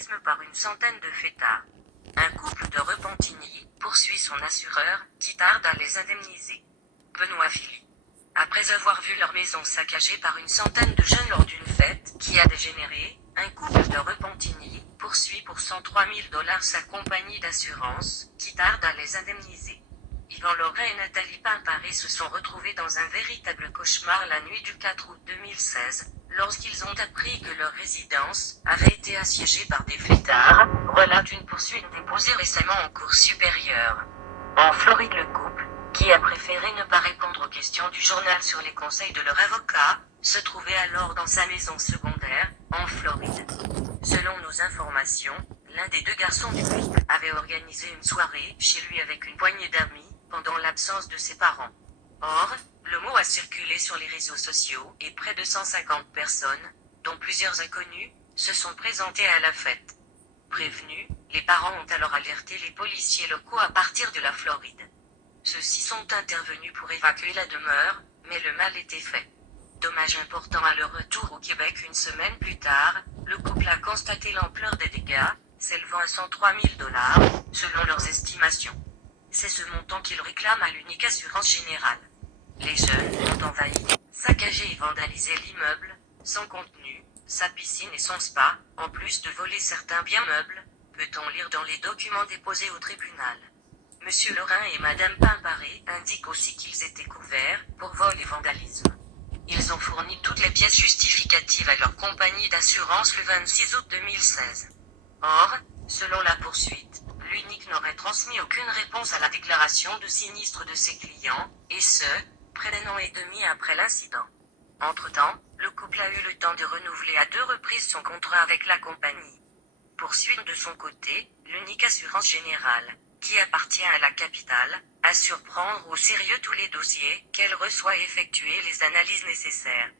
vandalisme par une centaine de fêtards. Un couple de Repentigny poursuit son assureur, qui tarde à les indemniser. Benoît Philly. Après avoir vu leur maison saccagée par une centaine de jeunes lors d'une fête qui a dégénéré, un couple de Repentigny poursuit pour 103 000 $ sa compagnie d'assurance, qui tarde à les indemniser. Yvan Loret et Nathalie Pimparé se sont retrouvés dans un véritable cauchemar la nuit du 4 août 2016, lorsqu'ils ont appris que leur résidence avait été assiégée par des fêtards, relate une poursuite déposée récemment en cour supérieure. En Floride, le couple, qui a préféré ne pas répondre aux questions du journal sur les conseils de leur avocat, se trouvait alors dans sa maison secondaire, en Floride. Selon nos informations, l'un des deux garçons du couple avait organisé une soirée chez lui avec une poignée d'amis, pendant l'absence de ses parents. Or, le mot a circulé sur les réseaux sociaux et près de 150 personnes, dont plusieurs inconnus, se sont présentées à la fête. Prévenus, les parents ont alors alerté les policiers locaux à partir de la Floride. Ceux-ci sont intervenus pour évacuer la demeure, mais le mal était fait. Dommage important à leur retour au Québec une semaine plus tard, le couple a constaté l'ampleur des dégâts, s'élevant à 103 000 $, selon leurs estimations. C'est ce montant qu'ils réclament à l'Unique Assurance Générale. Les jeunes ont envahi, saccagé et vandalisé l'immeuble, son contenu, sa piscine et son spa, en plus de voler certains biens meubles, peut-on lire dans les documents déposés au tribunal. Monsieur Lorrain et Madame Pimparé indiquent aussi qu'ils étaient couverts pour vol et vandalisme. Ils ont fourni toutes les pièces justificatives à leur compagnie d'assurance le 26 août 2016. Or, selon la poursuite, l'Unique n'aurait transmis aucune réponse à la déclaration de sinistre de ses clients, et ce, près d'1 an et demi après l'incident. Entre-temps, le couple a eu le temps de renouveler à 2 reprises son contrat avec la compagnie. Poursuite de son côté, l'Unique Assurance Générale, qui appartient à la capitale, assure prendre au sérieux tous les dossiers qu'elle reçoit et effectuer les analyses nécessaires.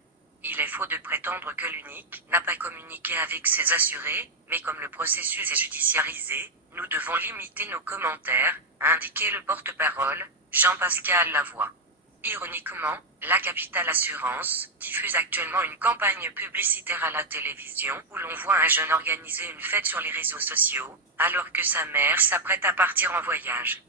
Il est faux de prétendre que l'Unique n'a pas communiqué avec ses assurés, mais comme le processus est judiciarisé, nous devons limiter nos commentaires, a indiqué le porte-parole, Jean-Pascal Lavoie. Ironiquement, la Capitale Assurance diffuse actuellement une campagne publicitaire à la télévision où l'on voit un jeune organiser une fête sur les réseaux sociaux, alors que sa mère s'apprête à partir en voyage.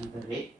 Intérêt.